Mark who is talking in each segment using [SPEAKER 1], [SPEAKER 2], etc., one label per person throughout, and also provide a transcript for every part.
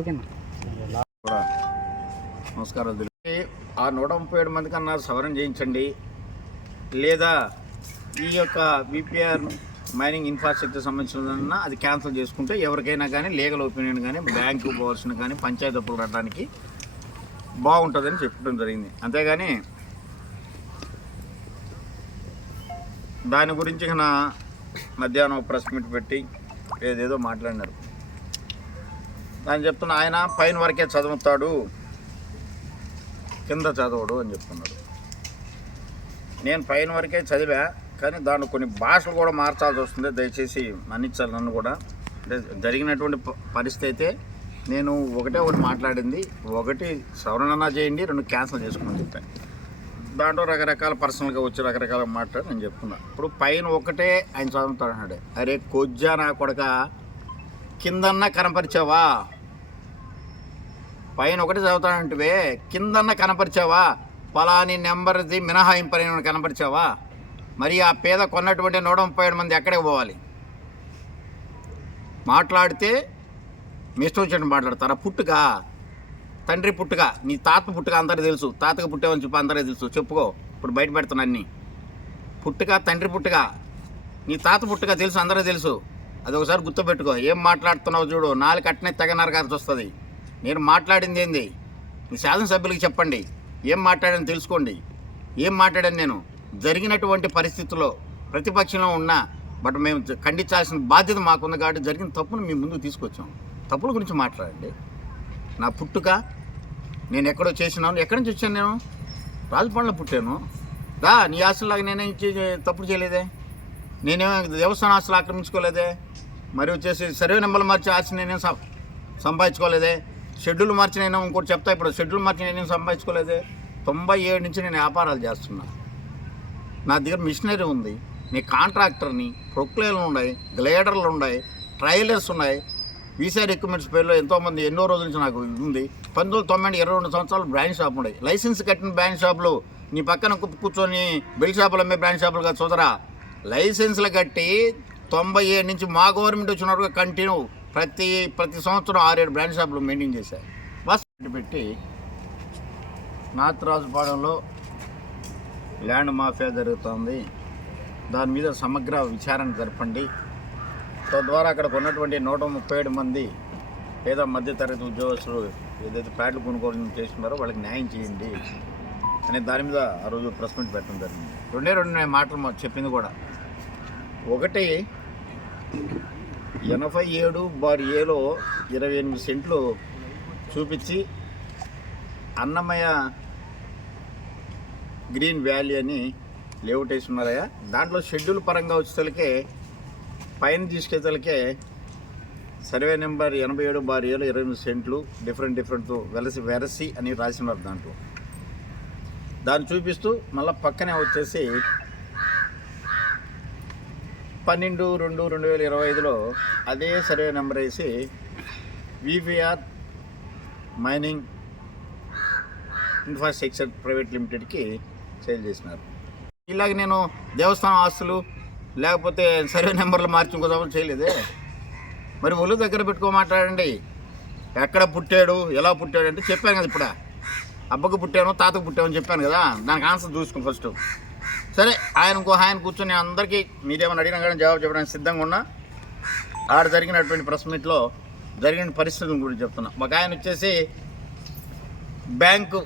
[SPEAKER 1] ఓకేనా?
[SPEAKER 2] నమస్కారం ఆ నూట ముప్పై ఏడు మంది కన్నా సవరణ చేయించండి. లేదా ఈ యొక్క బీపీఆర్ మైనింగ్ ఇన్ఫ్రాస్ట్రక్చర్ సంబంధించిన అది క్యాన్సిల్ చేసుకుంటే ఎవరికైనా కానీ లీగల్ ఒపీనియన్ కానీ బ్యాంకు పోవాల్సిన కానీ పంచాయతీ అప్పులు కట్టడానికి బాగుంటుందని చెప్పడం జరిగింది. అంతేగాని దాని గురించి నా మధ్యాహ్నం ప్రెస్ మీట్ పెట్టి ఏదేదో మాట్లాడినారు. దాని చెప్తున్న ఆయన పైన వరకే చదువుతాడు కింద చదవడు అని చెప్తున్నాడు. నేను పైన వరకే చదివా కానీ దాంట్లో కొన్ని భాషలు కూడా మార్చాల్సి వస్తుంది. దయచేసి మన్నించాలి నన్ను కూడా. అంటే జరిగినటువంటి ప- పరిస్థితి అయితే నేను ఒకటే ఒకటి మాట్లాడింది. ఒకటి సవరణ చేయండి రెండు క్యాన్సిల్ చేసుకోమని చెప్పాను దాంట్లో రకరకాల పర్సనల్గా వచ్చి రకరకాల మాట్లాడి నేను చెప్తున్నా. ఇప్పుడు పైన ఒకటే ఆయన చదువుతాడు అన్నాడు. అరే కొజ్జా నా కొడక కిందన్నా కనపరిచావా? పైన ఒకటి చదువుతానంటివే కిందన్న కనపరిచావా? పలాని నెంబర్ది మినహాయింపు కనపరిచావా? మరి ఆ పేద కొన్నటువంటి నూట ముప్పై ఏడు మంది ఎక్కడికి పోవాలి? మాట్లాడితే మీ ఇష్టం వచ్చినట్టు మాట్లాడతారా? పుట్టుక? తండ్రి పుట్టుక నీ తాత పుట్టుక అందరికీ తెలుసు. తాతకు పుట్టావని చెప్పి అందరికీ తెలుసు. చెప్పుకో ఇప్పుడు బయట పెడుతున్నా అన్నీ. పుట్టుక తండ్రి పుట్టుక నీ తాత పుట్టుక తెలుసు అందరికీ తెలుసు. అది ఒకసారి గుర్తుపెట్టుకో. ఏం మాట్లాడుతున్నావు చూడు నాలుగు అట్నే తెగ నరకాల్సి వస్తుంది. నేను మాట్లాడింది ఏంది మీ శాసనసభ్యులకి చెప్పండి. ఏం మాట్లాడాను తెలుసుకోండి. ఏం మాట్లాడాను నేను? జరిగినటువంటి పరిస్థితుల్లో ప్రతిపక్షంలో ఉన్నా బట్ మేము ఖండించాల్సిన బాధ్యత మాకుంది కాబట్టి జరిగిన తప్పును మీ ముందుకు తీసుకొచ్చాం. తప్పుల గురించి మాట్లాడండి. నా పుట్టుక నేను ఎక్కడో చేసినాను. ఎక్కడి నుంచి వచ్చాను నేను? రాజపాలెంలో పుట్టాను. రా నీ ఆశలాగా నేనేం చే- తప్పుడు చేయలేదే. నేనేమో దేవస్థాన ఆస్తులు ఆక్రమించుకోలేదే. మరి వచ్చేసి సర్వే నెంబర్లు మార్చి ఆశ నేనేం సంపాదించుకోలేదే. షెడ్యూల్ మార్చిన నేను ఇంకోటి చెప్తా ఇప్పుడు షెడ్యూల్ మార్చిన నేను సంపాదించుకోలేదు. తొంభై ఏడు నుంచి నేను వ్యాపారాలు చేస్తున్నా. నా దగ్గర మిషనరీ ఉంది నీ కాంట్రాక్టర్ని ప్రొక్లేలు ఉన్నాయి గ్లేడర్లు ఉన్నాయి ట్రైలర్స్ ఉన్నాయి. వీసార్ ఎక్విప్మెంట్స్ పేరులో ఎంతోమంది ఎన్నో రోజుల నుంచి నాకు ఉంది. పంతొమ్మిది తొమ్మిది తొంభై ఇరవై రెండు సంవత్సరాలు బ్రాండ్ షాప్ ఉన్నాయి లైసెన్స్ కట్టిన బ్రాండ్ షాపులు నీ పక్కన కూర్చొని బెల్ షాపులు అమ్మే బ్రాండ్ షాపులు కాదు చూదరా లైసెన్స్లు కట్టి తొంభై ఏడు నుంచి మా గవర్నమెంట్ వచ్చిన వరకు కంటిన్యూ. ప్రతి ప్రతి సంవత్సరం ఆరేడు బ్రాండ్ షాపులు మెయింటైన్ చేశారు బస్ పెట్టి నార్త్ రాజుపాలెంలో ల్యాండ్ మాఫియా జరుగుతోంది. దాని మీద సమగ్ర విచారణ జరపండి. తద్వారా అక్కడ ఉన్నటువంటి నూట ముప్పై ఏడు మంది లేదా మధ్యతరగతి ఉద్యోగస్తులు ఏదైతే ప్లాట్లు కొనుగోలు చేస్తున్నారో వాళ్ళకి న్యాయం చేయండి అనే దాని మీద ఆ రోజు ప్రెస్ మీట్ పెట్టడం జరిగింది. రెండే రెండు మాటలు చెప్పింది కూడా. ఒకటి ఎనభై ఏడు బార్ ఏలో ఇరవై ఎనిమిది సెంట్లు చూపించి అన్నమయ్య గ్రీన్ వ్యాలీ అని లేఅవుట్ వేసి ఉన్నారయ్యా దాంట్లో షెడ్యూల్ పరంగా వచ్చేసరికి పైన తీసుకెళ్తలకే సర్వే నెంబర్ ఎనభై ఏడు బార్ ఏడు ఇరవై ఎనిమిది సెంట్లు డిఫరెంట్ డిఫరెంట్ వెలసి వెరసి అని రాసినారు దాంట్లో. దాన్ని చూపిస్తూ మళ్ళీ పక్కనే వచ్చేసి పన్నెండు రెండు రెండు వేల ఇరవై ఐదులో అదే సర్వే నెంబర్ వేసి వివిఆర్ మైనింగ్ ఇన్ఫ్రాస్ట్రక్చర్ ప్రైవేట్ లిమిటెడ్కి సేల్ చేసినారు. ఇలాగ నేను దేవస్థానం ఆస్తులు లేకపోతే సర్వే నెంబర్లు మార్చి చేయలేదే. మరి ఒళ్ళు దగ్గర పెట్టుకో మాట్లాడండి. ఎక్కడ పుట్టాడు ఎలా పుట్టాడు అంటే చెప్పాను కదా ఇప్పుడు. అబ్బకు పుట్టాను తాతకు పుట్టామని చెప్పాను కదా. దానికి ఆన్సర్ చూసుకో ఫస్ట్. సరే ఆయన ఇంకో ఆయన కూర్చొని అందరికీ మీరేమైనా అడిగినా కానీ జవాబు చెప్పడానికి సిద్ధంగా ఉన్నా. ఆడ జరిగినటువంటి ప్రెస్ మీట్లో జరిగిన పరిస్థితుల గురించి చెప్తున్నా. ఒక ఆయన వచ్చేసి బ్యాంకు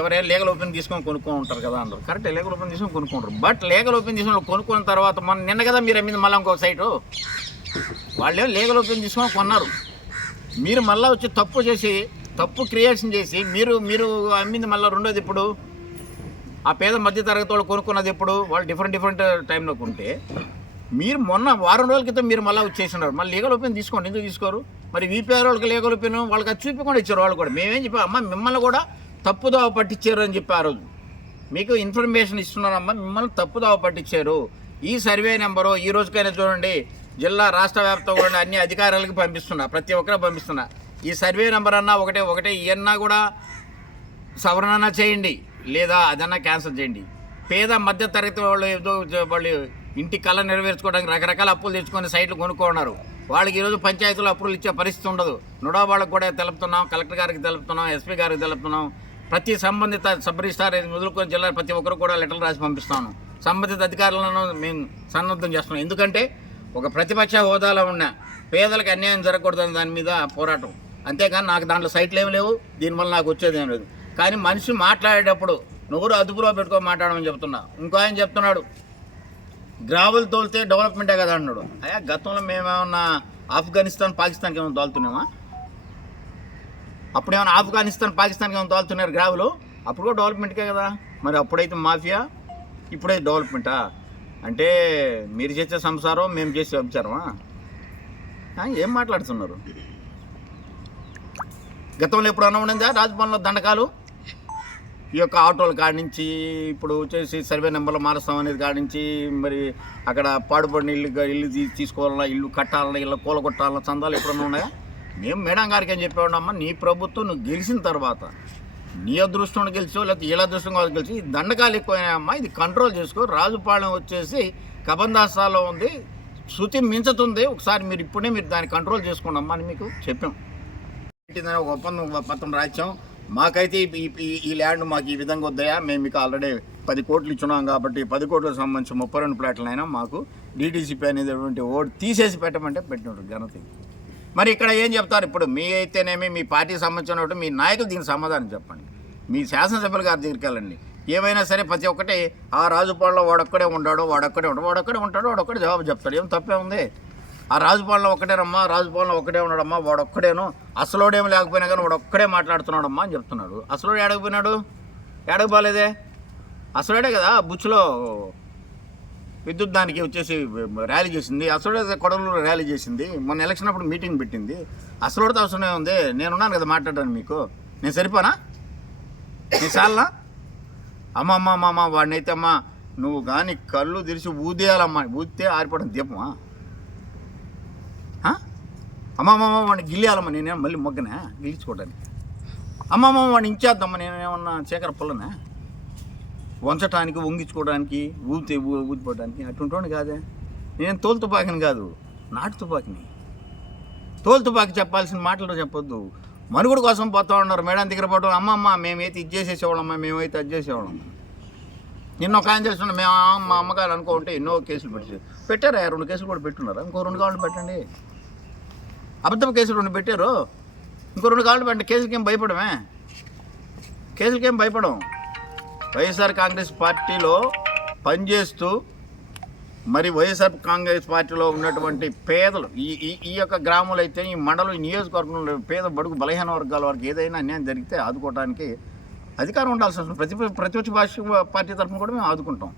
[SPEAKER 2] ఎవరైనా లీగల్ ఓపెన్ తీసుకొని కొనుక్కొని ఉంటారు కదా అందరు కరెక్ట్ లీగల్ ఓపెన్ తీసుకొని కొనుక్కుంటారు. బట్ లీగల్ ఓపెన్ తీసుకొని కొనుక్కున్న తర్వాత మన నిన్న కదా మీరు అమ్మింది మళ్ళీ ఇంకో సైటు వాళ్ళేమో లీగల్ ఓపెన్ తీసుకొని కొన్నారు. మీరు మళ్ళీ వచ్చి తప్పు చేసి తప్పు క్రియేషన్ చేసి మీరు మీరు అమ్మింది మళ్ళీ రెండోది ఇప్పుడు ఆ పేద మధ్య తరగతి వాళ్ళు కొనుక్కున్నది ఎప్పుడు? వాళ్ళు డిఫరెంట్ డిఫరెంట్ టైంలో కొంటే. మీరు మొన్న వారం రోజుల క్రితం మీరు మళ్ళీ వచ్చేసినారు. మళ్ళీ లీగల్ ఓపెన్ తీసుకోండి. ఎందుకు తీసుకోరు? మరి వీపీఆర్ వాళ్ళకి లీగల్ ఓపెన్ వాళ్ళకి అది చూపించకుండా ఇచ్చారు వాళ్ళు కూడా. మేమేం చెప్పాం అమ్మ మిమ్మల్ని కూడా తప్పుదోవ పట్టించారు అని చెప్పి ఆ రోజు. మీకు ఇన్ఫర్మేషన్ ఇస్తున్నారమ్మ మిమ్మల్ని తప్పుదోవ పట్టించారు. ఈ సర్వే నెంబరు ఈ రోజుకైనా చూడండి. జిల్లా రాష్ట్ర వ్యాప్తంగా ఉన్న అన్ని అధికారులకు పంపిస్తున్నా. ప్రతి ఒక్కరు పంపిస్తున్నా. ఈ సర్వే నెంబర్ అన్నా ఒకటే ఒకటే ఇవన్నా కూడా సవరణ చేయండి. లేదా అదన్నా క్యాన్సిల్ చేయండి. పేద మధ్య తరగతి వాళ్ళు ఏదో వాళ్ళు ఇంటి కళ నెరవేర్చుకోవడానికి రకరకాల అప్పులు తెచ్చుకొని సైట్లు కొనుక్కున్నారు. వాళ్ళకి ఈరోజు పంచాయతీలో అప్పులు ఇచ్చే పరిస్థితి ఉండదు. నుడా వాళ్ళకి కూడా తెలుపుతున్నాం కలెక్టర్ గారికి తెలుపుతున్నాం ఎస్పీ గారికి తెలుపుతున్నాం. ప్రతి సంబంధిత సబ్ రిజిస్టార్ మొదలుకొని జిల్లా ప్రతి ఒక్కరు కూడా లెటర్లు రాసి పంపిస్తాను. సంబంధిత అధికారులను మేము సన్నద్ధం చేస్తున్నాం. ఎందుకంటే ఒక ప్రతిపక్ష హోదాలో ఉన్న పేదలకు అన్యాయం జరగకూడదని దాని మీద పోరాటం. అంతేగాని నాకు దాంట్లో సైట్లు ఏమి లేవు. దీనివల్ల నాకు వచ్చేది ఏం లేదు. కానీ మనిషి మాట్లాడేటప్పుడు నోరు అదుపులో పెట్టుకో మాట్లాడమని చెప్తున్నా. ఇంకో ఆయన చెప్తున్నాడు గ్రావులు తోలితే డెవలప్మెంటే కదా అన్నాడు. అయ్యా గతంలో మేమేమన్నా ఆఫ్ఘనిస్తాన్ పాకిస్తాన్కి ఏమైనా తోలుతున్నామా? అప్పుడు ఏమైనా ఆఫ్ఘనిస్తాన్ పాకిస్తాన్కి ఏమైనా తోలుతున్నారు గ్రావులు? అప్పుడు కూడా డెవలప్మెంట్కే కదా. మరి అప్పుడైతే మాఫియా? ఇప్పుడైతే డెవలప్మెంటా? అంటే మీరు చేసే సంసారం మేము చేసే వ్యభిచారమా ఏం మాట్లాడుతున్నారు? గతంలో ఎప్పుడన్నా ఉండిందా రాజభవన్లో దండకాలు? ఈ యొక్క ఆటోల కాడ నుంచి ఇప్పుడు వచ్చేసి సర్వే నెంబర్లు మారుస్తాం అనేది కాడ నుంచి మరి అక్కడ పాడుపడిన ఇల్లు ఇల్లు తీసుకోవాలన్నా ఇల్లు కట్టాలన్నా ఇల్లు కూలగొట్టాలన్నా చందాలు ఎప్పుడన్నా ఉన్నాయా? మేము మేడం గారికి ఏం చెప్పామమ్మా నీ ప్రభుత్వం నువ్వు గెలిచిన తర్వాత నీ అదృష్టం గెలిచో లేకపోతే వీళ్ళ అదృష్టం కాదు గెలిచి దండకాలు ఎక్కువైనాయమ్మా ఇది కంట్రోల్ చేసుకో. రాజుపాలెం వచ్చేసి కబందాసాలో ఉంది శృతి మించుతుంది. ఒకసారి మీరు ఇప్పుడే మీరు దాన్ని కంట్రోల్ చేసుకోండి అమ్మా అని మీకు చెప్పాం. ఒక ఒప్పందం పత్రం రాయించాం. మాకైతే ఈ- ఈ- ల్యాండ్ మాకు ఈ విధంగా వద్దయా మేము మీకు ఆల్రెడీ పది కోట్లు ఇచ్చున్నాం కాబట్టి పది కోట్లకు సంబంధించి ముప్పై రెండు ప్లాట్లైనా మాకు డీటీసీపీ అనేటువంటి ఓటు తీసేసి పెట్టమంటే పెట్టినట్టు ఘనత మరి ఇక్కడ ఏం చెప్తారు? ఇప్పుడు మీ అయితేనేమి మీ పార్టీకి సంబంధించిన మీ నాయకులు దీనికి సమాధానం చెప్పండి. మీ శాసనసభ్యులు గారి దగ్గరికి వెళ్ళండి. ఏమైనా సరే ప్రతి ఒక్కటి ఆ రాజుపాడులో వాడొక్కడే ఉన్నాడు వాడొక్కడే ఉంటాడు వాడొక్కడే ఉంటాడు వాడొక్కడే జవాబు చెప్తాడు. ఏం తప్పే ఉంది? ఆ రాజుపాలన ఒక్కటేనమ్మా రాజుపాలన ఒకటే ఉన్నాడమ్మా వాడొక్కడేను. అసలోడేం లేకపోయినా కానీ వాడు ఒక్కడే మాట్లాడుతున్నాడమ్మా అని చెప్తున్నాడు. అసలోడు ఏడకపోయినాడు ఏడకపోలేదే అసలోడే కదా బుచ్చులో విద్యుత్ దానికి వచ్చేసి ర్యాలీ చేసింది. అసలు కొడవలూరు ర్యాలీ చేసింది. మొన్న ఎలక్షన్ అప్పుడు మీటింగ్ పెట్టింది. అసలుడితో అవసరమే ఉంది. నేనున్నాను కదా మాట్లాడాను మీకు. నేను సరిపోనా? నీ చాలనా అమ్మ అమ్మ అమ్మ అమ్మ అమ్మ నువ్వు కానీ కళ్ళు తెరిచి ఊదేయాలమ్మా. ఊదితే ఆరిపోవడం దీపమా? అమ్మమ్మ వాడిని గిల్లేయాలమ్మా నేనే మళ్ళీ మొగ్గనే? గిల్చుకోవడానికి అమ్మమ్మ వాడిని ఇంచేద్దామా నేనేమన్నా చీకర పుల్లనే? వంచటానికి వంగించుకోవడానికి ఊతే ఊ- ఊదిపోవడానికి అటువంటి కాదే. నేను తోలు తుపాకిని కాదు నాటు తుపాకిని. తోలు తుపాకి చెప్పాల్సిన మాటలు చెప్పొద్దు. మనుగుడు కోసం పోతా ఉన్నారు మేడం దగ్గర పోవడం అమ్మమ్మ మేమైతే ఇది చేసేసేవాళ్ళమ్మా మేమైతే అది చేసేవాళ్ళం నిన్న ఒక ఆయన చేస్తున్నా మేము మా అమ్మగారు అనుకుంటే ఎన్నో కేసులు పెట్టి పెట్టారా? రెండు కేసులు కూడా పెట్టున్నారా? ఇంకో రెండు కావాలి పెట్టండి. అబద్ధం కేసులు రెండు పెట్టారు. ఇంకో రెండు కాళ్ళు పెట్టండి కేసులకి ఏం భయపడమే? కేసులకి ఏం భయపడం? వైఎస్ఆర్ కాంగ్రెస్ పార్టీలో పనిచేస్తూ మరి వైఎస్ఆర్ కాంగ్రెస్ పార్టీలో ఉన్నటువంటి పేదలు ఈ ఈ ఈ యొక్క గ్రామంలో అయితే ఈ మండలం నియోజకవర్గంలో పేద బడుగు బలహీన వర్గాల వారికి ఏదైనా అన్యాయం జరిగితే ఆదుకోవడానికి అధికారం ఉండాల్సి వస్తుంది ప్రతి ప్రతిపక్ష భాష పార్టీ తరఫున కూడా మేము ఆదుకుంటాం.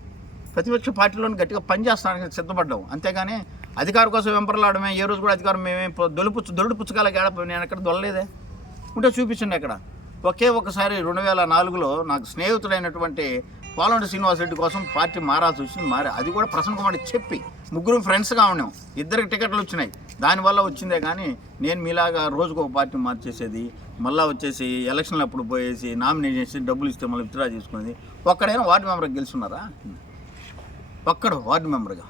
[SPEAKER 2] ప్రతిపక్ష పార్టీలోని గట్టిగా పనిచేస్తానికి సిద్ధపడ్డాం. అంతేగాని అధికారం కోసం వెంపర్లాడమే ఏ రోజు కూడా అధికారం మేమే దొలుపుచ్చు దొరుడు పుచ్చకాలకి ఏడ నేను ఎక్కడ దొరలేదే ఉంటే చూపించండి అక్కడ. ఒకే ఒకసారి రెండు వేల నాలుగులో నాకు స్నేహితుడైనటువంటి పోలంటి శ్రీనివాసరెడ్డి కోసం పార్టీ మారాల్సి వచ్చింది. మారా అది కూడా ప్రసన్న కుమార్ చెప్పి ముగ్గురు ఫ్రెండ్స్గా ఉన్నాం. ఇద్దరికి టికెట్లు వచ్చినాయి. దానివల్ల వచ్చిందే కానీ నేను మీలాగా రోజుకు ఒక పార్టీ మార్చేసేది మళ్ళీ వచ్చేసి ఎలక్షన్లు అప్పుడు పోయేసి నామినేట్ చేసి డబ్బులు ఇస్తే మళ్ళీ విత్డ్రా చేసుకునేది. ఒక్కడైనా వార్డు మెంబర్కి గెలుచున్నారా? ఒక్కడు వార్డు మెంబర్గా.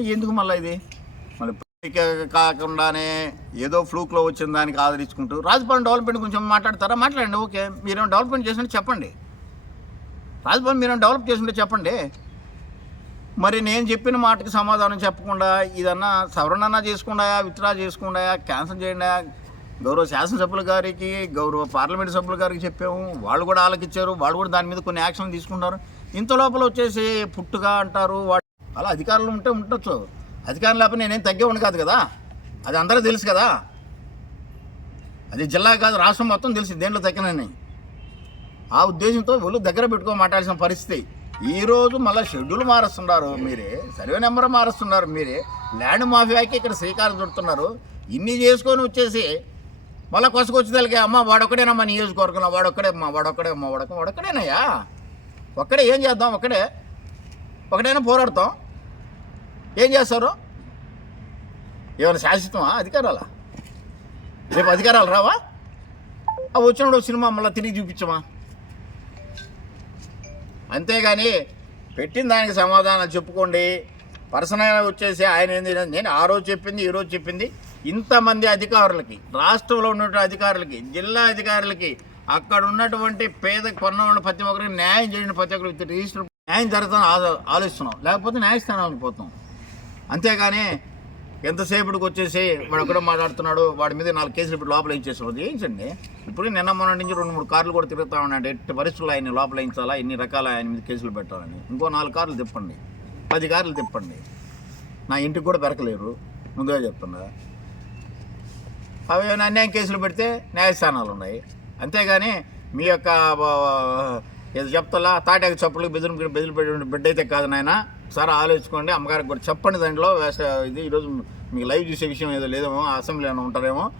[SPEAKER 2] ఎందుకు మళ్ళీ ఇది? మళ్ళీ కాకుండానే ఏదో ఫ్లూక్లో వచ్చిన దానికి ఆదరించుకుంటూ. రాజభవన్ డెవలప్మెంట్ కొంచెం మాట్లాడతారా? మాట్లాడండి ఓకే. మీరేం డెవలప్మెంట్ చేసినట్టు చెప్పండి. రాజభవన్ మీరేం డెవలప్ చేసింటే చెప్పండి. మరి నేను చెప్పిన మాటకి సమాధానం చెప్పకుండా ఇదన్నా సవరణన్నా చేసుకుండా విత్డ్రా చేసుకుండా క్యాన్సిల్ చేయండి. గౌరవ శాసనసభ్యుల గారికి గౌరవ పార్లమెంట్ సభ్యుల గారికి చెప్పాము. వాళ్ళు కూడా ఆలకిచ్చారు. వాళ్ళు కూడా దాని మీద కొన్ని యాక్షన్ తీసుకుంటారు ఇంత లోపల వచ్చేసి పుట్టుగా అంటారు. అలా అధికారులు ఉంటే ఉండొచ్చు. అధికారం లేకపోతే నేనేం తగ్గే ఉండి కాదు కదా. అది అందరూ తెలుసు కదా. అది జిల్లా కాదు రాష్ట్రం మొత్తం తెలుసు దేంట్లో తగ్గినని. ఆ ఉద్దేశంతో ఒళ్ళు దగ్గర పెట్టుకొని మాట్లాడాల్సిన పరిస్థితి. ఈ రోజు మళ్ళీ షెడ్యూల్ మారుస్తున్నారు మీరే సర్వే నెంబర్ మారుస్తున్నారు మీరే. ల్యాండ్ మాఫియాకి ఇక్కడ శ్రీకారం చుడుతున్నారు. ఇన్ని చేసుకొని వచ్చేసి మళ్ళీ కొసకొచ్చేదానికి అమ్మ వాడొక్కడేనమ్మా నియోజకవర్గంలో వాడొక్కడే అమ్మా వాడొక్కడే అమ్మ వాడొక్క వాడొక్కడేనయ్యా. ఒక్కడే ఏం చేద్దాం ఒక్కడే ఒకడైనా పోరాడతాం. ఏం చేస్తారు? ఏమైనా శాశ్వతమా? అధికారాలా? రేపు అధికారాలు రావా? అవి వచ్చినప్పుడు సినిమా మళ్ళీ తిరిగి చూపించమా? అంతేగాని పెట్టిన దానికి సమాధానం చెప్పుకోండి. పర్సనల్ వచ్చేసి ఆయన ఏంది? నేను ఆ రోజు చెప్పింది ఈ రోజు చెప్పింది. ఇంతమంది అధికారులకి రాష్ట్రంలో ఉన్నటువంటి అధికారులకి జిల్లా అధికారులకి అక్కడ ఉన్నటువంటి పేద కొన్న ప్రతి ఒక్కరికి న్యాయం చేసిన ప్రతి ఒక్కరికి. రిజిస్టర్ న్యాయం జరుగుతుందని ఆలో- ఆలోచిస్తున్నాం. లేకపోతే న్యాయస్థానాలకు పోతాం. అంతేగాని ఎంతసేపటికి వచ్చేసి వాడు ఎక్కడో మాట్లాడుతున్నాడు వాడి మీద నాలుగు కేసులు ఇప్పుడు లోపల ఇచ్చేసాడు ఏంటండి ఇప్పుడు నిన్న మొన్న నుంచి రెండు మూడు కార్లు కూడా తిరుగుతా ఉన్నాడు ఎట్టి పరిస్థితుల్లో ఆయన లోపల ఇచ్చాలా ఎన్ని రకాల ఆయన మీద కేసులు పెట్టాలని? ఇంకో నాలుగు కార్లు తిప్పండి. పది కార్లు తిప్పండి. నా ఇంటికి కూడా పెరకలేరు. ముందుగా చెప్తున్నా. అవి అన్యాయం కేసులు పెడితే న్యాయస్థానాలు ఉన్నాయి. అంతేగాని మీ యొక్క ఏదో చెప్తలా? తాటాకి చప్పులకు బెదిరి బెదిరి పెట్టి బిడ్డ అయితే కాదు నాయన. సార్ ఆలోచించుకోండి అమ్మగారికి కూడా చెప్పండి దాంట్లో. వేస- ఇది ఈరోజు మీకు లైవ్ చూసే విషయం ఏదో లేదేమో అసెంబ్లీ ఏమైనా ఉంటారేమో.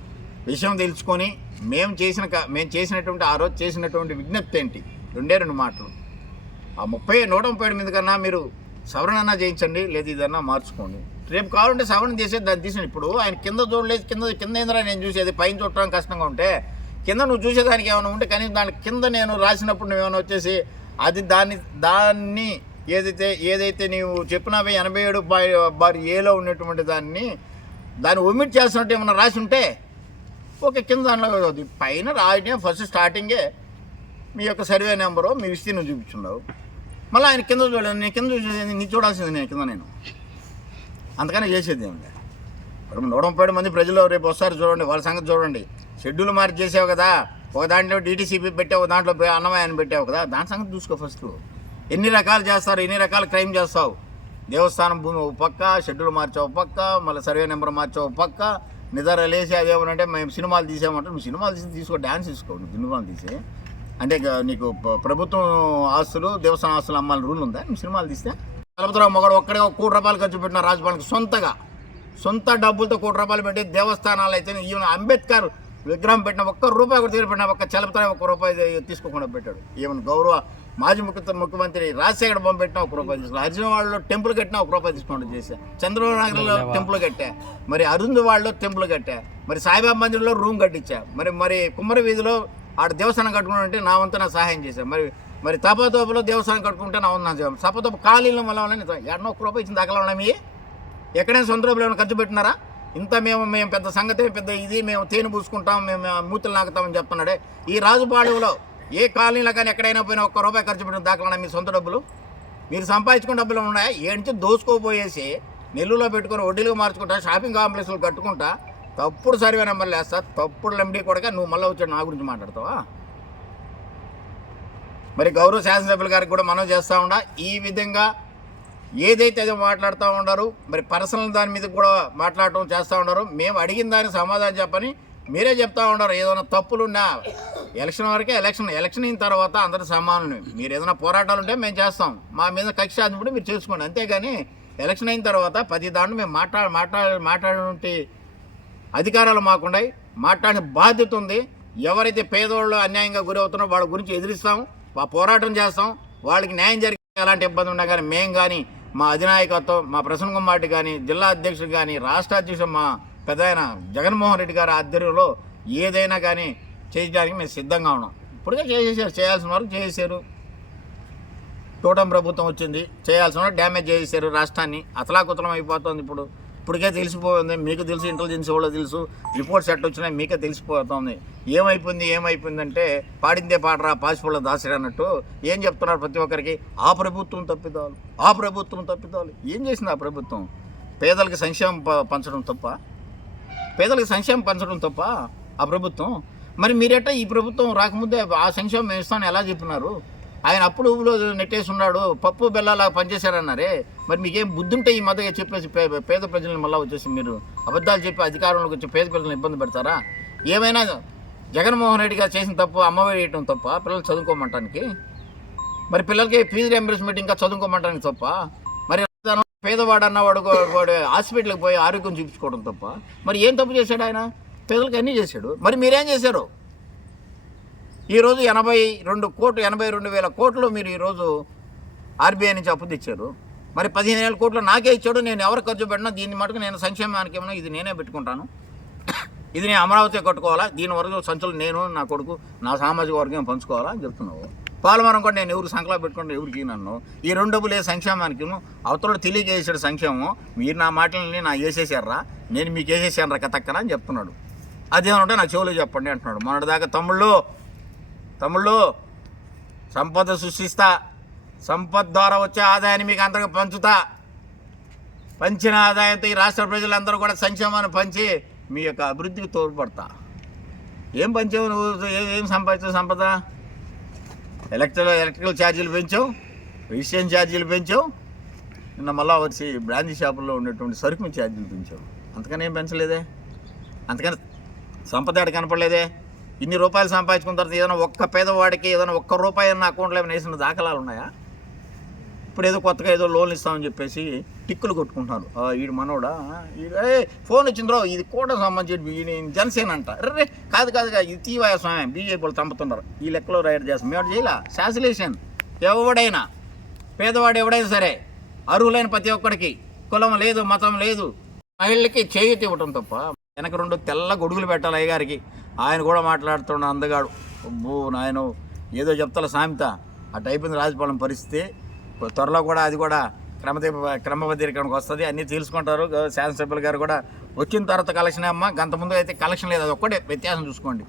[SPEAKER 2] విషయం తెలుసుకొని మేము చేసిన క- మేము చేసినటువంటి ఆ రోజు చేసినటువంటి విజ్ఞప్తి ఏంటి? రెండే రెండు మాటలు. ఆ ముప్పై నూట ముప్పై ఏడు మీద కన్నా మీరు సవరణ చేయించండి లేదు ఇదన్నా మార్చుకోండి. రేపు కావాలంటే సవరణ చేసేది దాన్ని తీసిన ఇప్పుడు ఆయన కింద చూడలేదు కింద కింద ఏందిరా నేను చూసేది? పైన చూడటం కష్టంగా ఉంటే కింద నువ్వు చూసేదానికి ఏమైనా ఉంటే కనీసం దాని కింద నేను రాసినప్పుడు నువ్వు ఏమైనా వచ్చేసి అది దాన్ని దాన్ని ఏదైతే ఏదైతే నీవు చెప్పినావే ఎనభై ఏడు బాయ్ బార్ ఏలో ఉన్నటువంటి దాన్ని దాన్ని ఒమిట్ చేస్తున్నట్టు ఏమైనా రాసి ఉంటే ఓకే కింద దానిలో పైన రాయడం ఫస్ట్ స్టార్టింగే మీ యొక్క సర్వే నెంబరు మీ విస్తీర్ణం చూపించున్నావు మళ్ళీ ఆయన కింద చూడలేదు నేను కింద చూసేది నీ చూడాల్సింది నేను కింద నేను. అందుకనే చేసేది ఏమి ఇప్పుడు నూట ముప్పై మంది ప్రజలు రేపు వస్తారు చూడండి వాళ్ళ సంగతి చూడండి. షెడ్యూల్ మార్చి చేసావు కదా ఒక దాంట్లో డీటీసీపీ పెట్టావు ఒక దాంట్లో అన్నమయాన్ని పెట్టావు కదా దాని సంగతి చూసుకో ఫస్ట్ ఎన్ని రకాలు చేస్తారు ఎన్ని రకాల క్రైమ్ చేస్తావు? దేవస్థానం భూమి ఒక పక్క షెడ్యూల్ మార్చావు ఒక పక్క మళ్ళీ సర్వే నెంబర్ మార్చావు ఒక పక్క. నిద్ర లేసి అదేమనంటే మేము సినిమాలు తీసామంటే నువ్వు సినిమాలు తీసి తీసుకో డ్యాన్స్ తీసుకో నువ్వు సినిమాలు తీసి. అంటే నీకు ప్రభుత్వం ఆస్తులు దేవస్థానం ఆస్తులు అమ్మాలని రూల్ ఉందా? నువ్వు సినిమాలు తీస్తే? కలపతిరావు మొగడు ఒక్కడే ఒక కోటి రూపాయలు ఖర్చు పెట్టిన రాజభవన్కి సొంతగా. సొంత డబ్బులతో కోటి రూపాయలు పెట్టి దేవస్థానాలు అయితే ఈవెన్ అంబేద్కర్ విగ్రహం పెట్టిన ఒక్క రూపాయి కూడా తీరు పెట్టిన ఒక్క చలపతిరావు ఒక్క రూపాయి తీసుకోకుండా పెట్టాడు. ఈవెన్ గౌరవ మాజీ ముఖ్య ముఖ్యమంత్రి రాజశేఖర్ బొమ్మ పెట్టిన ఒక రూపాయి అర్జున్ వాళ్ళు టెంపుల్ కట్టినా ఒక రూపాయి తీసుకోండి చేశా. చంద్రబాబు నగర్లో టెంపుల్ కట్టా. మరి అరుంధు వాళ్ళు టెంపుల్ కట్టా. మరి సాయిబాబా మందిరంలో రూమ్ కట్టించా. మరి మరి కుమ్మరి వీధిలో ఆడ దేవస్థానం కట్టుకుంటే నా వంతు నా సహాయం చేశా. మరి మరి తపతోపలో దేవస్థానం కట్టుకుంటే నా వంతు సపతోప ఖాళీలో మళ్ళీ ఎన్నో ఒక్క రూపాయి ఇచ్చిన దాఖలా మీ? ఎక్కడైనా సొంత రూపాయలు ఏమైనా ఖర్చు పెట్టినారా? ఇంత మేము మేము పెద్ద సంగతి పెద్ద ఇది మేము తేనె పూసుకుంటాం మేము మూతులు నాకుతామని చెప్తున్నాడే ఈ రాజుపాడులో ఏ కాలనీలో కానీ ఎక్కడైనా పోయినా ఒక్క రూపాయి ఖర్చు పెట్టిన దాఖలా మీ సొంత డబ్బులు? మీరు సంపాదించుకున్న డబ్బులు ఉన్నాయా? ఏంటి దోసుకోపోయేసి నెల్లూరులో పెట్టుకొని వడ్డీలుగా మార్చుకుంటా షాపింగ్ కాంప్లెక్స్లు కట్టుకుంటా తప్పుడు సర్వే నెంబర్లు వేస్తా తప్పుడు ఎండి కూడా నువ్వు మళ్ళీ వచ్చాడు నా గురించి మాట్లాడతావా? మరి గౌరవ శాసనసభ్యుల గారికి కూడా మనం చేస్తూ ఉండా. ఈ విధంగా ఏదైతే అది మాట్లాడుతూ ఉన్నారు మరి పర్సనల్ దాని మీద కూడా మాట్లాడటం చేస్తూ ఉన్నారు మేము అడిగిన దానికి సమాధానం చెప్పని మీరే చెప్తా ఉన్నారు ఏదైనా తప్పులున్నా. ఎలక్షన్ వరకే ఎలక్షన్ ఎలక్షన్ అయిన తర్వాత అందరూ సమానులు. మీరు ఏదైనా పోరాటాలు ఉంటే మేము చేస్తాం. మా మీద కక్ష సాధింపుడు మీరు చేసుకోండి. అంతేగాని ఎలక్షన్ అయిన తర్వాత పది దాంట్లో మేము మాట్లా మాట్లాడ మాట్లాడే అధికారాలు మాకుండాయి. మాట్లాడిన బాధ్యత ఉంది. ఎవరైతే పేదవాళ్ళు అన్యాయంగా గురవుతున్నారో వాళ్ళ గురించి ఎదిరిస్తాం. వా పోరాటం చేస్తాం. వాళ్ళకి న్యాయం జరిగే ఎలాంటి ఇబ్బంది ఉన్నా కానీ మేము కానీ మా అధినాయకత్వం మా ప్రసన్న కుమార్ కానీ జిల్లా అధ్యక్షుడు కానీ రాష్ట్ర అధ్యక్షుడు మా పెద్ద ఆయన జగన్మోహన్ రెడ్డి గారి ఆధ్వర్యంలో ఏదైనా కానీ చేయడానికి మేము సిద్ధంగా ఉన్నాం. ఇప్పుడుగా చేసేసారు. చేయాల్సిన వరకు చేసేసారు. కూటమి ప్రభుత్వం వచ్చింది. చేయాల్సిన వరకు డ్యామేజ్ చేసేసారు రాష్ట్రాన్ని. అతలాకుతలం అయిపోతుంది ఇప్పుడు. ఇప్పటికే తెలిసిపోయింది. మీకు తెలుసు ఇంటెలిజెన్స్ వాళ్ళు తెలుసు. రిపోర్ట్స్ ఎట్ వచ్చినాయి మీకే తెలిసిపోతుంది. ఏమైపోయింది ఏమైపోయిందంటే పాడిందే పాడరా పాసిపోళ్ళ దాసరి అన్నట్టు ఏం చెప్తున్నారు ప్రతి ఒక్కరికి? ఆ ప్రభుత్వం తప్పిదాలు. ఆ ప్రభుత్వం తప్పిదాలు. ఏం చేసింది ఆ ప్రభుత్వం? పేదలకు సంక్షేమం ప- పంచడం తప్ప పేదలకు సంక్షేమం పంచడం తప్ప ఆ ప్రభుత్వం. మరి మీరేట ఈ ప్రభుత్వం రాకముందే ఆ సంక్షేమం మేము ఇస్తామని ఎలా చెప్పినారు? ఆయన అప్పుడు ఊళ్ళో నెట్టేసి ఉన్నాడు పప్పు బెల్లాలా పనిచేశారన్నారే. మరి మీకేం బుద్ధి ఉంటే ఈ మధ్య చెప్పేసి పే- పేద ప్రజలను మళ్ళీ వచ్చేసి మీరు అబద్ధాలు చెప్పి అధికారంలోకి వచ్చి పేద ప్రజలను ఇబ్బంది పెడతారా? ఏమైనా జగన్మోహన్ రెడ్డి గారు చేసిన తప్పు అమ్మఒడి వేయటం తప్ప పిల్లలు చదువుకోమంటానికి? మరి పిల్లలకి ఫీజు రియంబర్స్మెంట్ ఇంకా చదువుకోమంటానికి తప్ప పేదవాడు అన్నవాడు వాడు హాస్పిటల్కి పోయి ఆరోగ్యం చూపించుకోవడం తప్ప మరి ఏం తప్పు చేశాడు ఆయన? పేదలకు అన్నీ చేశాడు. మరి మీరేం చేశారు? ఈరోజు ఎనభై రెండు కోట్లు ఎనభై రెండు వేల కోట్లు మీరు ఈరోజు ఆర్బీఐ నుంచి అప్పు తెచ్చారు. మరి పదిహేను వేల కోట్లు నాకే ఇచ్చాడు నేను ఎవరు ఖర్చు పెట్టినా దీన్ని మటుకు నేను సంక్షేమానికి ఏమన్నా ఇది నేనే పెట్టుకుంటాను. ఇది నేను అమరావతి కట్టుకోవాలా? దీని వరకు సంచులు నేను నా కొడుకు నా సామాజిక వర్గం పంచుకోవాలా అని చెప్తున్నావు. పోలవరం కూడా నేను ఎవరు సంకలా పెట్టుకుంటే ఎవరికి నన్ను ఈ రెండు డబ్బులు ఏ సంక్షేమానికి అవతల తెలియజేసాడు సంక్షేమం. మీరు నా మాటలని నా వేసేసారా నేను మీకు వేసేసాను రా అని చెప్తున్నాడు. అదేమంటే నా చెవులు చెప్పండి అంటున్నాడు. మొన్నటిదాకా తమ్ముళ్ళు తమ్ముళ్ళు సంపద సృష్టిస్తా. సంపద ద్వారా వచ్చే ఆదాయాన్ని మీకు అందరికి పంచుతా. పంచిన ఆదాయంతో ఈ రాష్ట్ర ప్రజలందరూ కూడా సంక్షేమాన్ని పంచి మీ యొక్క అభివృద్ధికి తోడ్పడతా. ఏం పంచావు నువ్వు? ఏం ఏం సంపాదించావు సంపద? ఎలక్ట్రికల్ ఎలక్ట్రికల్ ఛార్జీలు పెంచాం రిజిస్ట్రేషన్ ఛార్జీలు పెంచాం నిన్న మళ్ళా వచ్చి బ్రాంచీ షాపుల్లో ఉన్నటువంటి సరుకు ఛార్జీలు పెంచావు. అంతకనేం ఏం పెంచలేదే? అంతకని సంపద ఆడ కనపడలేదే? ఇన్ని రూపాయలు సంపాదించుకున్న తర్వాత ఏదైనా ఒక్క పేదవాడికి ఏదైనా ఒక్క రూపాయి నా అకౌంట్లో ఏమైనా వేసిన దాఖలాలు ఉన్నాయా? ఇప్పుడు ఏదో కొత్తగా ఏదో లోన్లు ఇస్తామని చెప్పేసి టిక్కులు కొట్టుకుంటున్నారు. వీడు మనోడా? ఏ ఫోన్ వచ్చిందో ఇది కూడా సంబంధించి జనసేన అంట. రే కాదు కాదు కాదు, ఇది తీవాయ స్వామి బీజేపీ వాళ్ళు చంపుతున్నారు. ఈ లెక్కలో రైడ్ చేస్తాం. మేము చేయలే? శాసిలేషన్. ఎవడైనా పేదవాడు ఎవడైనా సరే అర్హులైన ప్రతి ఒక్కడికి కులం లేదు మతం లేదు మహిళలకి చేయూతి ఇవ్వటం తప్ప వెనక రెండు తెల్ల గొడుగులు పెట్టాలి అయ్యగారికి. ఆయన కూడా మాట్లాడుతున్న అందగాడు. అబ్బో నాయన ఏదో చెప్తాల సామెత. అటు అయిపోయింది రాజపాలెం పరిస్థితి. త్వరలో కూడా అది కూడా క్రమదే క్రమబద్ధీకరణకు వస్తుంది. అన్నీ తెలుసుకుంటారు శాసనసభ్యులు గారు కూడా వచ్చిన తర్వాత కలెక్షన్ అమ్మ. గంత ముందు అయితే కలెక్షన్ లేదు. అది ఒక్కటే వ్యత్యాసం చూసుకోండి.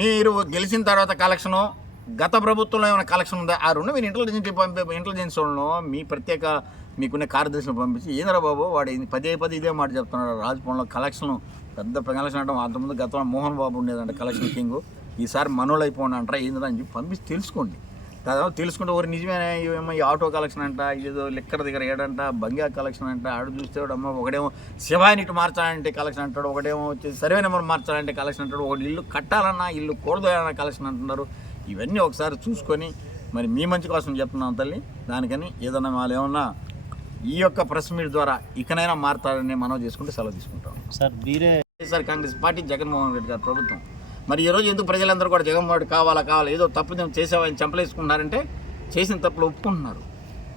[SPEAKER 2] మీరు గెలిచిన తర్వాత కలెక్షను గత ప్రభుత్వంలో ఏమైనా కలెక్షన్ ఉందా? ఆ రెండు మీరు ఇంటెలిజెన్స్ పంపే ఇంటెలిజెన్స్ వాళ్ళను మీ ప్రత్యేక మీకున్న కార్యదర్శులు పంపించి ఏంద్రా బాబు వాడు పదే పదే ఇదే మాట చెప్తున్నాడు. రాజభవన్లో కలెక్షన్ పెద్ద కలెక్షన్ అంటే అంతకుముందు గతంలో మోహన్ బాబు ఉండేదంట కలెక్షన్ కింగ్ ఈసారి మనోళ్ళు అయిపోండి అంటారా? ఏంద్రా? అని చెప్పి పంపించి తెలుసుకోండి. దాదాపు తెలుసుకుంటే ఒక నిజమే ఏమో ఈ ఆటో కలెక్షన్ అంట ఏదో లిక్కర్ దగ్గర ఏడంట బంగా కలెక్షన్ అంట ఆడు చూస్తే వాడు అమ్మ ఒకడేమో శివానిటి మార్చాలంటే కలెక్షన్ అంటాడు ఒకడేమో వచ్చేసి సర్వే నెంబర్ మార్చాలంటే కలెక్షన్ అంటాడు ఒకటి ఇల్లు కట్టాలన్నా ఇల్లు కూడదోయాలన్నా కలెక్షన్ అంటున్నారు. ఇవన్నీ ఒకసారి చూసుకొని మరి మీ మంచి కోసం చెప్తున్నాం తల్లి. దానికని ఏదైనా వాళ్ళు ఏమన్నా ఈ యొక్క ప్రెస్ మీట్ ద్వారా ఇకనైనా మారుతారని మనం చేసుకుంటే సెలవు తీసుకుంటాం.
[SPEAKER 1] సార్ మీరే
[SPEAKER 2] YSR Congress party Jaganmohan Reddy గారి ప్రభుత్వం. మరి ఈరోజు ఎందుకు ప్రజలందరూ కూడా జగన్మోహన్ కావాలా కావాలా? ఏదో తప్పు మేము చేసామని చంపలేసుకున్నారంటే చేసిన తప్పులు ఒప్పుకుంటున్నారు.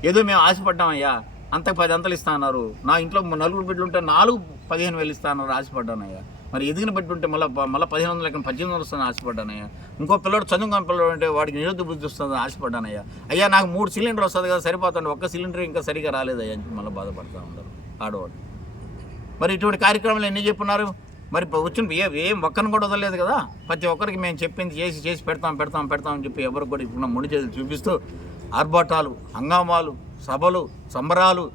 [SPEAKER 2] ఏదో మేము ఆశపడ్డామయ్యా అంతకు పది అంతలు ఇస్తా అన్నారు. నా ఇంట్లో నలుగురు బిడ్డలు ఉంటే నాలుగు పదిహేను వేలు ఇస్తానన్నారు ఆశపడ్డానయ్యా. మరి ఎదిగిన బిడ్డ ఉంటే మళ్ళీ మళ్ళీ పదిహేను వందల లెక్కన పద్దెనిమిది వందలు వస్తుందని ఆశపడ్డానయ్యా. ఇంకో పిల్లడు చదువుకున్న పిల్లడు అంటే వాడికి నిరుద్ధ బుద్ధి వస్తుందని ఆశపడ్డానయ్యా. అయ్యా నాకు మూడు సిలిండర్ వస్తుంది కదా సరిపోతుంది ఒక్క సిలిండర్ ఇంకా సరిగా రాలేదయ్యా అని మళ్ళీ బాధపడుతూ ఉంటారు ఆడవాడు మరి ఇటువంటి కార్యక్రమాలు ఎన్ని చెప్పున్నారు మరి వచ్చిన ఏ ఏం ఒక్కరిని కూడా వదలలేదు కదా? ప్రతి ఒక్కరికి మేము చెప్పింది చేసి చేసి పెడతాం పెడతాం పెడతాం అని చెప్పి ఎవరికి కూడా ఇప్పుడు ముడి చేతులు చూపిస్తూ ఆర్భాటాలు హంగామాలు సభలు సంబరాలు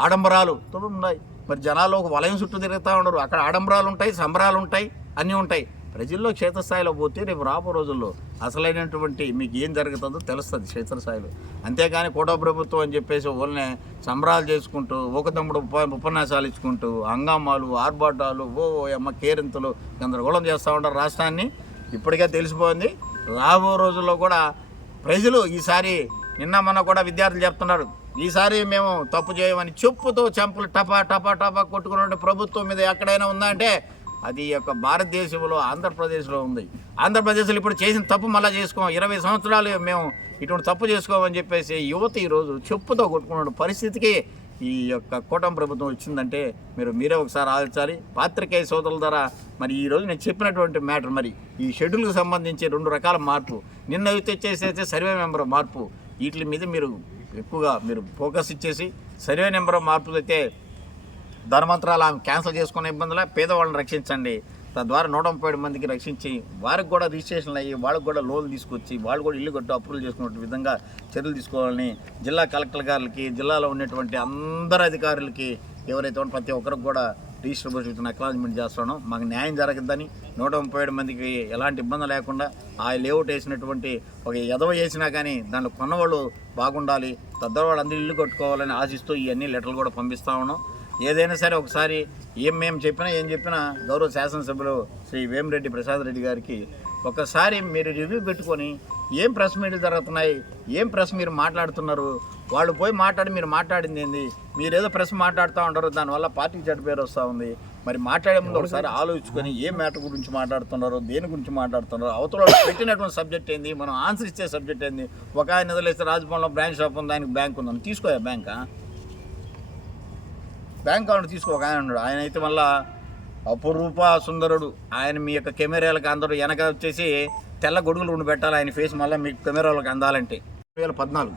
[SPEAKER 2] ఆడంబరాలు తో ఉన్నాయి మరి జనాలు ఒక వలయం చుట్టూ తిరుగుతూ ఉండరు అక్కడ ఆడంబరాలు ఉంటాయి సంబరాలు ఉంటాయి అన్నీ ఉంటాయి. ప్రజల్లో క్షేత్రస్థాయిలో పోతే రేపు రాబో రోజుల్లో అసలైనటువంటి మీకు ఏం జరుగుతుందో తెలుస్తుంది క్షేత్రస్థాయిలో. అంతేగాని కోటా ప్రభుత్వం అని చెప్పేసి వాళ్ళనే సంబరాలు చేసుకుంటూ ఒక తమ్ముడు ఉప ఉపన్యాసాలు ఇచ్చుకుంటూ హంగామాలు ఆర్భాటాలు ఓ అమ్మ కేరింతలు గందరగోళం చేస్తూ ఉంటారు రాష్ట్రాన్ని. ఇప్పటికే తెలిసిపోయింది. రాబో రోజుల్లో కూడా ప్రజలు ఈసారి నిన్న మొన్న కూడా విద్యార్థులు చెప్తున్నారు ఈసారి మేము తప్పు చేయమని చెప్పుతో చెంపులు టపా టపా టపా కొట్టుకున్న ప్రభుత్వం మీద ఎక్కడైనా ఉందంటే అది యొక్క భారతదేశంలో ఆంధ్రప్రదేశ్లో ఉంది. ఆంధ్రప్రదేశ్లో ఇప్పుడు చేసిన తప్పు మళ్ళీ చేసుకోం ఇరవై సంవత్సరాలు మేము ఇటువంటి తప్పు చేసుకోమని చెప్పేసి యువత ఈరోజు చెప్పుతో కొట్టుకున్న పరిస్థితికి ఈ యొక్క కూటమి ప్రభుత్వం వచ్చిందంటే మీరు మీరే ఒకసారి ఆలోచించాలి. పాత్రికేయ సోదరుల ద్వారా మరి ఈ రోజు నేను చెప్పినటువంటి మ్యాటర్ మరి ఈ షెడ్యూల్కి సంబంధించి రెండు రకాల మార్పు. నిన్న అయితే చేసేస్తే సర్వే మెంబర్ మార్పు. వీటి మీద మీరు ఎక్కువగా మీరు ఫోకస్ ఇచ్చేసి సర్వే నెంబర్ మార్పులు అయితే ధనవంతరాలు ఆమె క్యాన్సిల్ చేసుకునే ఇబ్బందుల పేదవాళ్ళని రక్షించండి. తద్వారా నూట ముప్పై ఏడు మందికి రక్షించి వారికి కూడా రిజిస్ట్రేషన్లు అయ్యి వాళ్ళకి కూడా లోన్లు తీసుకొచ్చి వాళ్ళు కూడా ఇల్లు కట్టు అప్రూవల్ చేసుకునే విధంగా చర్యలు తీసుకోవాలని జిల్లా కలెక్టర్ గారికి జిల్లాలో ఉన్నటువంటి అందరు అధికారులకి ఎవరైతే ప్రతి ఒక్కరికి కూడా రిజిస్టర్ పరిస్థితిని అక్నాలజ్మెంట్ చేస్తాను మాకు న్యాయం జరగద్దని నూట ముప్పై ఏడు మందికి ఎలాంటి ఇబ్బంది లేకుండా ఆ లేఅవుట్ వేసినటువంటి ఒక ఎదవ వేసినా కానీ దాంట్లో కొన్నవాళ్ళు బాగుండాలి తద్వారా వాళ్ళు అందరూ ఇల్లు కట్టుకోవాలని ఆశిస్తూ ఇవన్నీ లెటర్లు కూడా పంపిస్తా ఉన్నాం. ఏదైనా సరే ఒకసారి ఏం మేము చెప్పినా ఏం చెప్పినా గౌరవ శాసనసభ్యులు శ్రీ వేమిరెడ్డి ప్రసాద్ రెడ్డి గారికి ఒకసారి మీరు రివ్యూ పెట్టుకొని ఏం ప్రెస్ మీట్లు జరుగుతున్నాయి ఏం ప్రెస్ మీరు మాట్లాడుతున్నారు వాళ్ళు పోయి మాట్లాడి మీరు మాట్లాడింది ఏంది మీరు ఏదో ప్రెస్ మాట్లాడుతూ ఉంటారు దానివల్ల పార్టీకి చెడ్డ పేరు వస్తూ ఉంది. మరి మాట్లాడే ముందు ఒకసారి ఆలోచించుకొని ఏ మ్యాటర్ గురించి మాట్లాడుతున్నారు దేని గురించి మాట్లాడుతున్నారు అవతల పెట్టినటువంటి సబ్జెక్ట్ ఏంది మనం ఆన్సర్ ఇచ్చే సబ్జెక్ట్ ఏంది ఒక ఆయన వదిలేస్తే రాజభవన్లో బ్రాంచ్ షాప్ ఉంది ఆయనకు బ్యాంక్ ఉందని తీసుకోయా బ్యాంకా బ్యాంక్ అకౌంట్ తీసుకో ఒక ఆయన ఉన్నాడు. ఆయన అయితే మళ్ళా అపురూప సుందరుడు. ఆయన మీ యొక్క కెమెరాలకు అందరూ వెనక వచ్చేసి తెల్ల గొడుగులు రెండు పెట్టాలి. ఆయన ఫేస్ మళ్ళీ మీకు కెమెరాలోకి అందాలంటే. రెండు వేల పద్నాలుగు.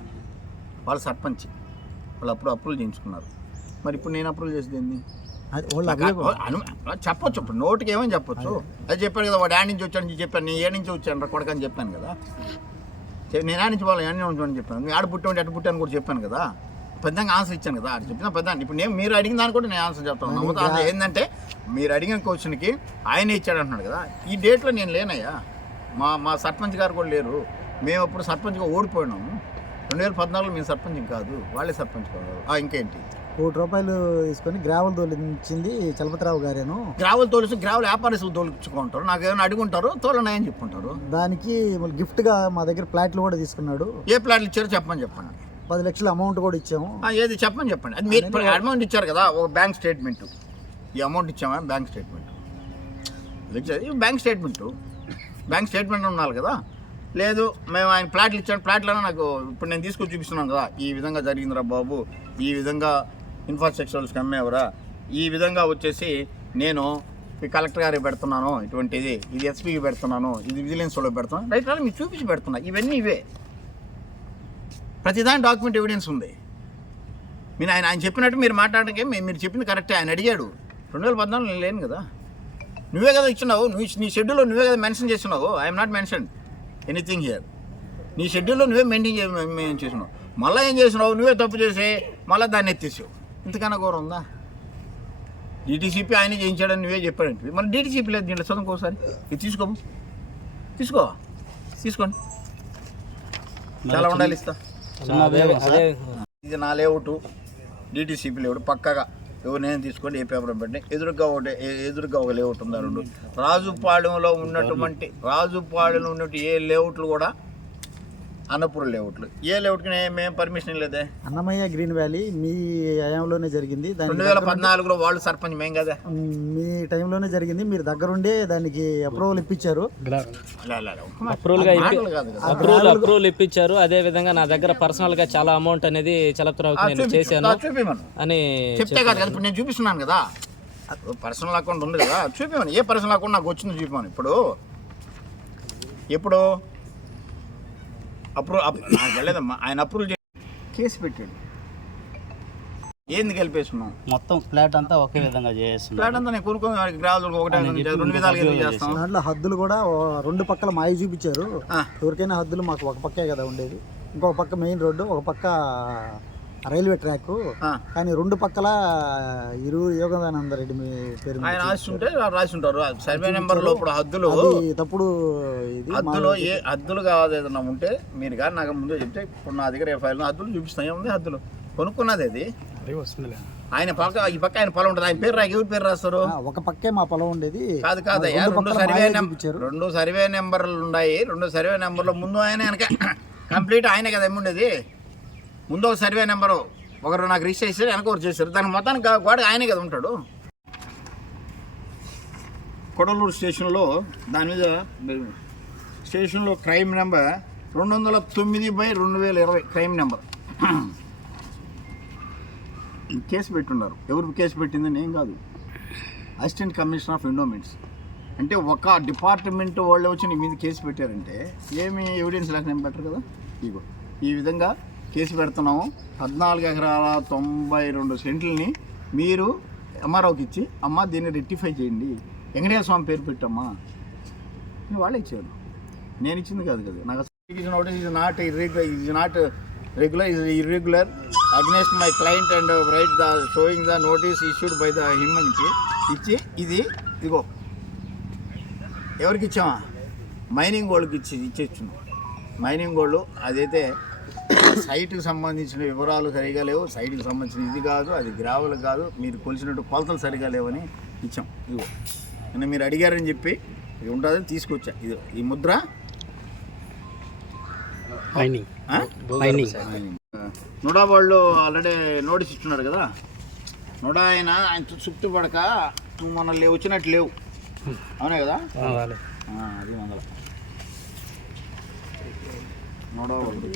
[SPEAKER 2] వాళ్ళు సర్పంచ్. వాళ్ళు అప్పుడు అప్రూవల్ చేయించుకున్నారు. మరి ఇప్పుడు నేను అప్రూవల్ చేసేది ఏంది? చెప్పొచ్చు ఇప్పుడు. నోటికి ఏమని చెప్పొచ్చు? అది. చెప్పాను కదా వాడు యాడ్ నుంచి వచ్చాను అని చెప్పాను. నేను ఏ నుంచి వచ్చాను రా కొడక అని చెప్పాను కదా. నేను యాడ్ నుంచి వాళ్ళు యాడ్ నుంచి చెప్పాను. ఆడ పుట్టాను అటు పుట్టాను కూడా చెప్పాను కదా. పెద్దంగా ఆన్సర్ ఇచ్చాను కదా అది చెప్పిన పెద్ద ఇప్పుడు నేను మీరు అడిగిన దానికి కూడా నేను ఆన్సర్ చెప్తాను. అది ఏంటంటే మీరు అడిగిన క్వశ్చన్కి ఆయనే ఇచ్చాడు అంటున్నాడు కదా. ఈ డేట్లో నేను లేనయ్యా. మా మా సర్పంచ్ గారు కూడా లేరు. మేము అప్పుడు సర్పంచ్గా ఓడిపోయినాము. రెండు వేల పద్నాలుగులో మేము సర్పంచ్ కాదు. వాళ్ళే సర్పంచ్ కాదు ఇంకేంటి?
[SPEAKER 1] కోటి రూపాయలు తీసుకొని గ్రావెల్ తోలించింది చలపతిరావు గారేను.
[SPEAKER 2] గ్రావెల్ తోలిసి గ్రావెల్ వ్యాపారస్తులు తోలుచుకుంటారు. నాకు ఏమైనా అడుగుంటారు తోలనాయని చెప్పుంటారు.
[SPEAKER 1] దానికి మళ్ళీ గిఫ్ట్గా మా దగ్గర ప్లాట్లు కూడా తీసుకున్నాడు.
[SPEAKER 2] ఏ ప్లాట్లు ఇచ్చారో చెప్పమని చెప్పండి.
[SPEAKER 1] పది లక్షల అమౌంట్ కూడా ఇచ్చాము.
[SPEAKER 2] ఏది చెప్పమని చెప్పండి. అది మీరు ఇప్పుడు అమౌంట్ ఇచ్చారు కదా ఒక బ్యాంక్ స్టేట్మెంట్. ఈ amount ఇచ్చామా? Bank statement. Bank statement. Bank statement ఉండాలి కదా. లేదు మేము ఆయన ప్లాట్లు ఇచ్చాను ప్లాట్లను నాకు ఇప్పుడు నేను తీసుకొచ్చి చూపిస్తున్నాను కదా. ఈ విధంగా జరిగిందిరా బాబు. ఈ విధంగా ఇన్ఫ్రాస్ట్రక్చర్స్కి అమ్మేవరా ఈ విధంగా వచ్చేసి నేను ఈ కలెక్టర్ గారికి పెడుతున్నాను. ఇటువంటిది. ఇది ఎస్పీకి పెడుతున్నాను. ఇది విజిలెన్స్ వాళ్ళకి పెడుతున్నాను. రైట్ రా మీకు చూపించి పెడుతున్నా. ఇవన్నీ ఇవే. ప్రతిదాని డాక్యుమెంట్ ఎవిడెన్స్ ఉంది. మీరు ఆయన ఆయన చెప్పినట్టు మీరు మాట్లాడడానికి మీరు చెప్పింది కరెక్టే ఆయన అడిగాడు. రెండు వేల పద్నాలుగు నేను లేను కదా. నువ్వే కదా ఇచ్చినావు. నువ్వు నీ షెడ్యూల్లో నువ్వే కదా మెన్షన్ చేస్తున్నావు. I'm not mention anything here నీ షెడ్యూల్లో నువ్వే మెయింటైన్ చే మెయిన్ చేసినావు మళ్ళీ ఏం చేసినావు నువ్వే తప్పు చేసి. మళ్ళీ దాన్ని ఎత్తేసావు. ఇంతకన్నా ఘోరం ఉందా? డీటీసీపీ ఆయన చేయించాడని నువ్వే చెప్పాడంటే. మరి డీటీసీపీ లేదు దీంట్లో. చదువుకోసారి ఇది తీసుకో. తీసుకో. తీసుకోండి. చాలా ఉండాలి ఇస్తా. ఇది నా లేఅవుట్ డిటీసీపీ లేఅవుట్ పక్కగా. ఎవరు నేను తీసుకోండి ఏ పేపర్ పెట్టి ఎదురుగా ఒకటి ఎదురుగా ఒక లేఅవుట్ ఉందా రెండు రాజుపాళెంలో ఉన్నటువంటి రాజుపాళెంలో ఉన్నట్టు ఏ లేఅవుట్లు కూడా అన్నపూర్ లేఅవుట్లు. ఏ లేఅవుట్కి నే- మేము పర్మిషన్ లేదే?
[SPEAKER 1] అన్నమయ్య గ్రీన్ వ్యాలీ మీ హయాంలోనే జరిగింది.
[SPEAKER 2] రెండు వేల పద్నాలుగులో వాళ్ళు సర్పంచ్ మేం కదా?
[SPEAKER 1] మీ టైంలోనే జరిగింది. మీరు దగ్గరుండే దానికి అప్రూవల్ ఇప్పించారు.
[SPEAKER 3] అప్రూవల్. అప్రూవల్ అప్రూవల్ ఇప్పించారు. అదే విధంగా నా దగ్గర పర్సనల్గా చాలా అమౌంట్ అనేది చలపతిరావుకి నేను. చేశాను. అని
[SPEAKER 2] చెప్తే కాదు ఇప్పుడు నేను చూపిస్తున్నాను కదా. పర్సనల్ అకౌంట్ ఉంది కదా. చూపిమని. ఏ పర్సనల్ అకౌంట్ నాకు వచ్చిందో చూపిమని. ఇప్పుడు ఇప్పుడు అప్రూవ్ నాకు వెళ్ళలేదమ్మా ఆయన అప్రూవ్ చే కేసు పెట్టాడు. ఏంది కలిపేస్తున్నాం
[SPEAKER 4] మొత్తం ఫ్లాట్ అంతా ఒకే విధంగా చేస్తున్నాం
[SPEAKER 2] ఫ్లాట్ అంతా నేను కొనుక్కొని గ్రావెల్ ఒకటే రెండు విధాలుగా చేస్తాం
[SPEAKER 1] దాంట్లో హద్దులు కూడా రెండు పక్కల మాయి చూపించారు. ఎవరికైనా హద్దులు మాకు ఒక పక్కే కదా ఉండేది. ఇంకొక పక్క మెయిన్ రోడ్డు ఒక పక్క రైల్వే ట్రాక్.
[SPEAKER 2] ఆ.
[SPEAKER 1] కానీ రెండు పక్కల ఇరు యోగానంద రెడ్డి మీ పేరు
[SPEAKER 2] ఆయన రాసి ఉంటే రాసి ఉంటారు సర్వే నెంబర్లో ఇప్పుడు హద్దులు.
[SPEAKER 1] అది తప్పుడు
[SPEAKER 2] హద్దులో ఏ హద్దులు కాదు ఏదైనా ఉంటే మీరు కానీ నాకు ముందే చెప్తే ఇప్పుడు నా దగ్గర ఫైల్ హద్దులు చూపిస్తాయి ఏముంది హద్దులు? కొనుక్కున్నది అది. ఆయన పక్క ఈ పక్క ఆయన పొలం ఉంటుంది. ఆయన పేరు రాకి ఎవరి పేరు రాస్తారు?
[SPEAKER 1] ఒక పక్కే మా పొలం ఉండేది.
[SPEAKER 2] కాదు కాదు. అయ్యా
[SPEAKER 1] రెండు
[SPEAKER 2] సర్వే నెంబర్. రెండు సర్వే నెంబర్లు ఉన్నాయి. రెండు సర్వే నెంబర్లో ముందు ఆయన వెనక కంప్లీట్ ఆయనే కదా ఏమి ఉండేది ముందు ఒక సర్వే నెంబరు ఒకరు నాకు రీచ్ చేశారు వెనక ఒకరు చేశారు. దాని మొత్తానికి గా- గోడ ఆయనే కదా ఉంటాడు. కొడలూరు స్టేషన్లో దాని మీద స్టేషన్లో క్రైమ్ నెంబర్ రెండు వందల తొమ్మిది బై రెండు వేల ఇరవై క్రైమ్ నెంబర్. కేసు పెట్టున్నారు. ఎవరు కేసు పెట్టిందని ఏం కాదు. Assistant commissioner of endowments. అంటే ఒక డిపార్ట్మెంట్ వాళ్ళు వచ్చి నీ మీద కేసు పెట్టారంటే ఏమి ఎవిడెన్స్ లేక బెటర్ కదా? ఇగో ఈ విధంగా కేసు పెడుతున్నాము. పద్నాలుగు ఎకరాల తొంభై రెండు సెంట్లని మీరు ఎంఆర్ఓకి ఇచ్చి అమ్మ దీన్ని రెక్టిఫై చేయండి. వెంకటేశ్వర స్వామి పేరు పెట్టమ్మా. వాళ్ళే ఇచ్చారు నేను ఇచ్చింది కాదు కదా. నాకు notice is not irregular is not regular is irregular against my client and right the showing the notice issued by the him నుంచి ఇచ్చి ఇది ఇదిగో. ఎవరికి ఇచ్చామా? మైనింగ్ వాళ్ళకి ఇచ్చి ఇచ్చేచ్చు మైనింగ్ వాళ్ళు అదైతే సైట్కి సంబంధించిన వివరాలు సరిగా లేవు. సైట్కి సంబంధించిన ఇది కాదు అది గ్రావెల్ కాదు. మీరు కొలిసినట్టు కొలతలు సరిగా లేవని ఇచ్చాం. ఇదిగో నిన్న మీరు అడిగారని చెప్పి ఇది ఉంటుందని తీసుకొచ్చా. ఇది ఈ ముద్ర? నుడా వాళ్ళు ఆల్రెడీ నోటీస్ ఇస్తున్నారు కదా? నుడా ఆయన ఆయన చుట్టూ పడక నువ్వు లేవు వచ్చినట్టు లేవు. అవునే కదా? అది వందల నుడా వాళ్ళు.